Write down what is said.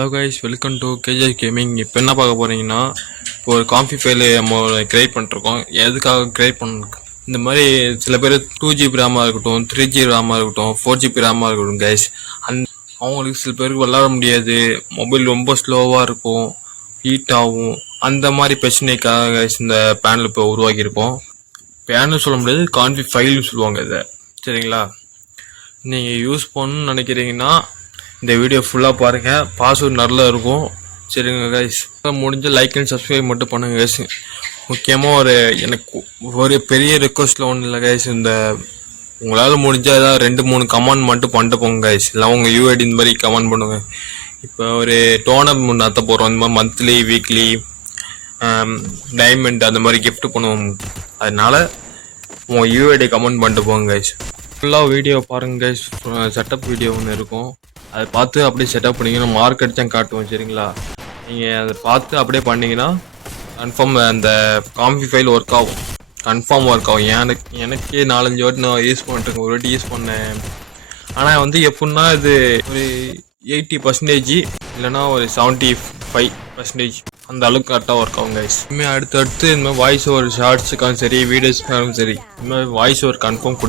Hello guys, welcome to K J gaming. இப்போ என்ன பார்க்க போகிறீங்கன்னா, இப்போ ஒரு காம்பி ஃபைல் நம்ம கிரியேட் பண்ணிருக்கோம். எதுக்காக கிரியேட் பண்ண, இந்த மாதிரி சில பேர் 2GB ரேமாக இருக்கட்டும், 3GB ரேமாக இருக்கட்டும், 4GB ரேமாக இருக்கட்டும் கைஸ், அவங்களுக்கு சில பேருக்கு விளாட முடியாது, மொபைல் ரொம்ப ஸ்லோவாக இருக்கும், ஹீட் ஆகும். அந்த மாதிரி பிரச்சனைக்காக கைஸ் இந்த பேனல் இப்போ உருவாக்கியிருப்போம். பேனல் சொல்ல முடியாது, காம்பி ஃபைல்னு சொல்லுவாங்க இதை. சரிங்களா? நீங்கள் யூஸ் பண்ணணும்னு நினைக்கிறீங்கன்னா இந்த வீடியோ ஃபுல்லாக பாருங்கள், பாஸ்வேர்ட் நல்லா இருக்கும். சரிங்க கைஸ், முடிஞ்ச லைக் அண்ட் சப்ஸ்கிரைப் மட்டும் பண்ணுங்க கைஸ். முக்கியமாக எனக்கு ஒரு பெரிய ரெக்வஸ்ட்டில் ஒன்றும் இல்லை கைஸ், இந்த உங்களால் முடிஞ்சால் ஏதாவது 2-3 கமெண்ட் மட்டும் பண்ணிட்டு போங்க கைஸ். இல்லை உங்கள் யூஐடி இந்த மாதிரி கமெண்ட் பண்ணுங்க. இப்போ ஒரு டோர்னமெண்ட் நடத்த போகிறோம், இந்த மாதிரி மந்த்லி வீக்லி டைமண்ட் அந்த மாதிரி கிஃப்ட் பண்ணுவோம். அதனால உங்கள் யூஐடி கமெண்ட் பண்ணிட்டு போங்க கைஸ். ஃபுல்லாக வீடியோ பாருங்க கைஸ். செட்டப் வீடியோ ஒன்று இருக்கும், அதை பார்த்து அப்படியே செட்டப் பண்ணிங்கன்னா மார்க் அடிச்சா காட்டுவோம். சரிங்களா? நீங்கள் அதை பார்த்து அப்படியே பண்ணிங்கன்னா கன்ஃபார்ம் அந்த காம்பி ஃபைல் ஒர்க் ஆகும், கன்ஃபார்ம் ஒர்க் ஆகும். எனக்கே 4-5 வாட்டி நான் யூஸ் பண்ணிட்டுருக்கேன். ஒரு வாட்டி யூஸ் பண்ணேன், ஆனால் வந்து எப்படின்னா இது ஒரு 80% இல்லைனா ஒரு 75% அந்த அளவுக்கு கரெக்டாக ஒர்க் ஆகும் கைஸ். இனிமேல் அடுத்தடுத்து இந்த மாதிரி வாய்ஸ் ஓவர் ஷார்ட்ஸுக்காகவும் சரி, வீடியோஸுக்காகவும் சரி, இந்த மாதிரி வாய்ஸ் ஓவர் கன்ஃபார்ம்